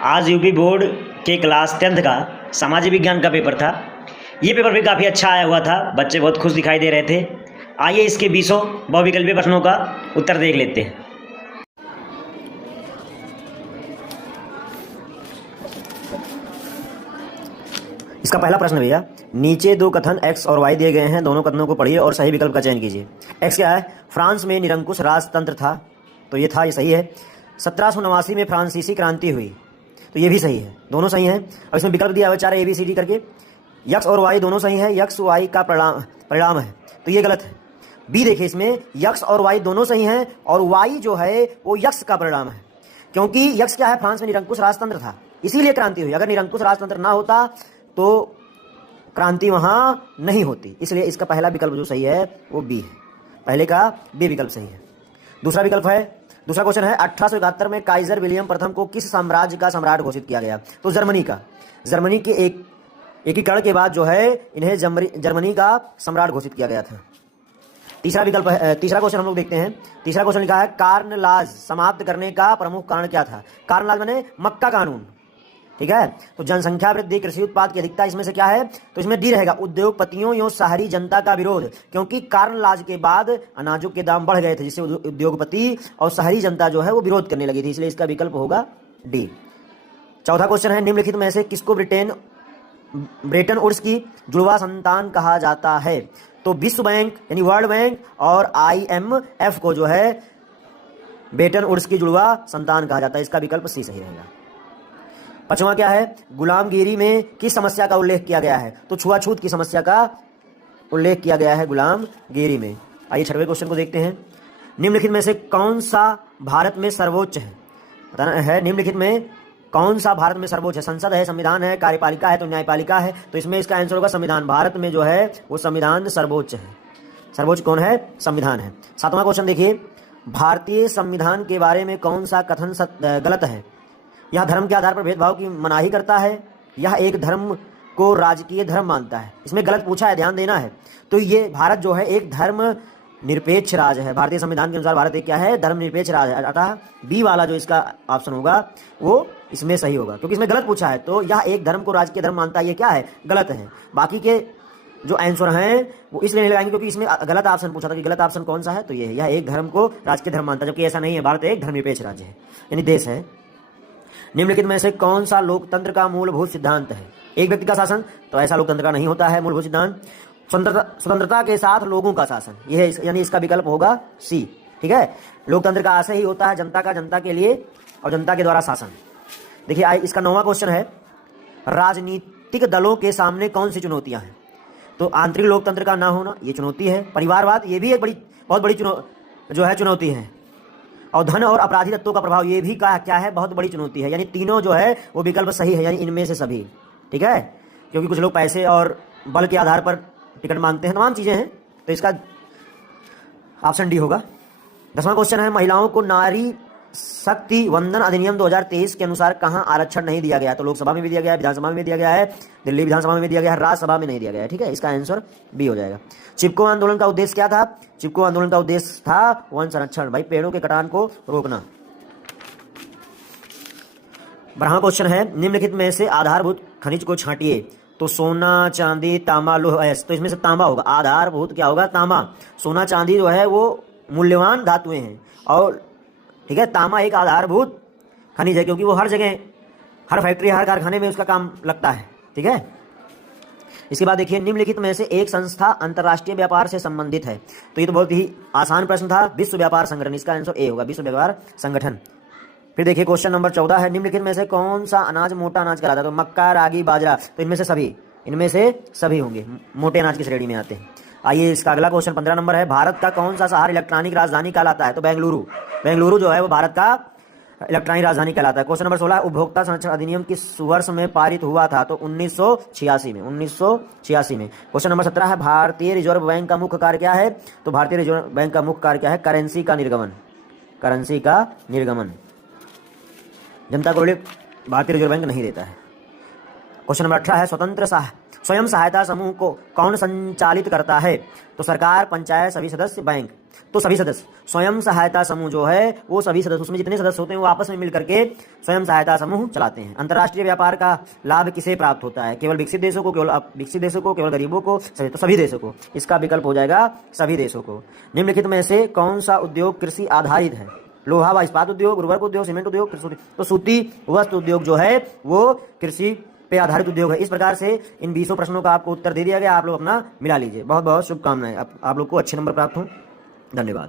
आज UP board के class 10th का सामाजिक विज्ञान का पेपर था। ये पेपर भी काफ़ी अच्छा आया हुआ था, बच्चे बहुत खुश दिखाई दे रहे थे। आइए इसके 20 बहुविकल्पीय प्रश्नों का उत्तर देख लेते हैं। इसका पहला प्रश्न भैया, नीचे दो कथन x और y दिए गए हैं, दोनों कथनों को पढ़िए और सही विकल्प का चयन कीजिए। x क्या है? फ्रांस में निरंकुश राजतंत्र था, तो ये था, ये सही है। 1789 में फ्रांसीसी क्रांति हुई, तो ये भी सही है, दोनों सही हैं। अब इसमें विकल्प दिया हुआ 4 ABCD करके, यक्स और वाई दोनों सही है, यक्स वाई का परिणाम है, तो ये गलत है। बी देखिए, इसमें यक्स और वाई दोनों सही हैं और वाई जो है वो यक्स का परिणाम है, क्योंकि यक्स क्या है? फ्रांस में निरंकुश राजतंत्र था, इसीलिए क्रांति हुई। अगर निरंकुश राजतंत्र ना होता तो क्रांति वहां नहीं होती, इसलिए इसका पहला विकल्प जो सही है वो बी है। पहले का बी विकल्प सही है। दूसरा विकल्प है, दूसरा क्वेश्चन है, 1871 में काइजर विलियम प्रथम को किस साम्राज्य का सम्राट घोषित किया गया? तो जर्मनी का। जर्मनी के एकीकरण के बाद जो है इन्हें जर्मनी का सम्राट घोषित किया गया था। तीसरा विकल्प है, तीसरा क्वेश्चन हम लोग देखते हैं। तीसरा क्वेश्चन लिखा है, कार्न लाज समाप्त करने का प्रमुख कारण क्या था? कार्न लाज माने मक्का कानून, ठीक है। तो जनसंख्या वृद्धि, कृषि उत्पाद की अधिकता, इसमें से क्या है? तो इसमें डी रहेगा, उद्योगपतियों एवं शहरी जनता का विरोध, क्योंकि कार्न लाज के बाद अनाजों के दाम बढ़ गए थे, जिससे उद्योगपति और शहरी जनता जो है वो विरोध करने लगी थी, इसलिए इसका विकल्प होगा डी। चौथा क्वेश्चन है, निम्नलिखित में से किसको ब्रेटन वुड्स की जुड़वा संतान कहा जाता है? तो विश्व बैंक यानी वर्ल्ड बैंक और IMF को जो है ब्रेटन वुड्स की जुड़वा संतान कहा जाता है, इसका विकल्प सी सही रहेगा। पांचवा क्या है, गुलामगिरी में किस समस्या का उल्लेख किया गया है? तो छुआछूत की समस्या का उल्लेख किया गया है गुलामगिरी में। आइए छठवें क्वेश्चन को देखते हैं। निम्नलिखित में से कौन सा भारत में सर्वोच्च है? बताना है, निम्नलिखित में कौन सा भारत में सर्वोच्च है? संसद है, संविधान है, कार्यपालिका है, तो न्यायपालिका है, तो इसमें इसका आंसर होगा संविधान। भारत में जो है वो संविधान सर्वोच्च है। सर्वोच्च कौन है? संविधान है। सातवां क्वेश्चन देखिए, भारतीय संविधान के बारे में कौन सा कथन गलत है? यह धर्म के आधार पर भेदभाव की मनाही करता है, यह एक धर्म को राजकीय धर्म मानता है। इसमें गलत पूछा है, ध्यान देना है। तो ये भारत जो है एक धर्म निरपेक्ष राज्य है, भारतीय संविधान के अनुसार भारत एक क्या है? धर्म निरपेक्ष राज्य है। अतः बी वाला जो इसका ऑप्शन होगा वो इसमें सही होगा, क्योंकि इसमें गलत पूछा है, तो यह एक धर्म को राजकीय धर्म मानता है, ये क्या है? गलत है। बाकी के जो आंसर हैं वो इसलिए नहीं लगाएंगे क्योंकि इसमें गलत ऑप्शन पूछा था कि गलत ऑप्शन कौन सा है, तो ये है, यह एक धर्म को राजकीय धर्म मानता है, जबकि ऐसा नहीं है, भारत एक धर्मनिरपेक्ष राज्य है, यानी देश है। निम्नलिखित में से कौन सा लोकतंत्र का मूलभूत सिद्धांत है? एक व्यक्ति का शासन, तो ऐसा लोकतंत्र का नहीं होता है मूलभूत सिद्धांत। स्वतंत्रता के साथ लोगों का शासन, यह है, यानी इसका विकल्प होगा सी, ठीक है। लोकतंत्र का आशय ही होता है जनता का जनता के लिए और जनता के द्वारा शासन। देखिए इसका 9वां क्वेश्चन है, राजनीतिक दलों के सामने कौन सी चुनौतियां हैं? तो आंतरिक लोकतंत्र का ना होना ये चुनौती है, परिवारवाद ये भी एक बहुत बड़ी चुनौती है, और धन और अपराधी तत्वों का प्रभाव ये भी क्या है? बहुत बड़ी चुनौती है। यानी तीनों जो है वो विकल्प सही है, यानी इनमें से सभी, ठीक है। क्योंकि कुछ लोग पैसे और बल के आधार पर टिकट मांगते हैं, तमाम चीजें हैं, तो इसका ऑप्शन डी होगा। 10वां क्वेश्चन है, महिलाओं को नारी शक्ति वंदन अधिनियम 2023 के अनुसार कहां आरक्षण नहीं दिया गया? तो लोकसभा में भी दिया गया है, विधानसभा में भी दिया गया है, दिल्ली विधानसभा में भी दिया गया है, राज्यसभा में नहीं दिया गया है, ठीक है। इसका आंसर बी हो जाएगा। चिपको आंदोलन का उद्देश्य क्या था? चिपको आंदोलन का उद्देश्य था वन संरक्षण, भाई पेड़ों के कटान को रोकना। 12वां क्वेश्चन है, निम्नलिखित में से आधारभूत खनिज को छांटिए? तो सोना, चांदी, तांबा, लौह, अयस्क, तो इसमें से तांबा होगा। आधारभूत क्या होगा? तांबा। सोना चांदी जो है वो मूल्यवान धातुएं हैं, और ठीक है, तांबा एक आधारभूत खनिज है, क्योंकि वो हर जगह, हर फैक्ट्री, हर कारखाने में उसका काम लगता है, ठीक है। इसके बाद देखिए, निम्नलिखित में से एक संस्था अंतर्राष्ट्रीय व्यापार से संबंधित है? तो ये तो बहुत ही आसान प्रश्न था, विश्व व्यापार संगठन, इसका आंसर ए होगा, विश्व व्यापार संगठन। फिर देखिए क्वेश्चन नंबर 14 है, निम्नलिखित में से कौन सा अनाज मोटा अनाज कहलाता है? तो मक्का, रागी, बाजरा, तो इनमें से सभी होंगे, मोटे अनाज की श्रेणी में आते हैं। आइए इसका अगला क्वेश्चन 15 नंबर है, भारत का कौन सा शहर इलेक्ट्रॉनिक राजधानी कहलाता है? तो बेंगलुरु जो है वो भारत का इलेक्ट्रॉनिक राजधानी कहलाता है। क्वेश्चन नंबर 16, उपभोक्ता संरक्षण अधिनियम किस वर्ष में पारित हुआ था? तो 1986 में। क्वेश्चन नंबर 17 है, भारतीय रिजर्व बैंक का मुख्य कार्य क्या है? तो भारतीय रिजर्व बैंक का मुख्य कार्य क्या है? करेंसी का निर्गमन। जनता को भारतीय रिजर्व बैंक नहीं देता है। क्वेश्चन नंबर 18 है, स्वयं सहायता समूह को कौन संचालित करता है? तो सरकार, पंचायत, सभी सदस्य, बैंक। तो सभी सदस्य। स्वयं सहायता समूह जो है वो सभी सदस्य, उसमें जितने सदस्य होते हैं वो आपस में मिलकर के स्वयं सहायता समूह चलाते हैं। अंतर्राष्ट्रीय व्यापार का लाभ किसे प्राप्त होता है? केवल विकसित देशों को, केवल गरीबों को, तो सभी देशों को। इसका विकल्प हो जाएगा सभी देशों को। निम्नलिखित में से कौन सा उद्योग कृषि आधारित है? लोहा व इस्पात उद्योग, उर्वरक उद्योग, सीमेंट उद्योग, तो सूती वस्त्र उद्योग जो है वो कृषि पे आधारित उद्योग है। इस प्रकार से इन 20 प्रश्नों का आपको उत्तर दे दिया गया। आप लोग अपना मिला लीजिए। बहुत बहुत शुभकामनाएं। आप लोग को अच्छे नंबर प्राप्त हों। धन्यवाद।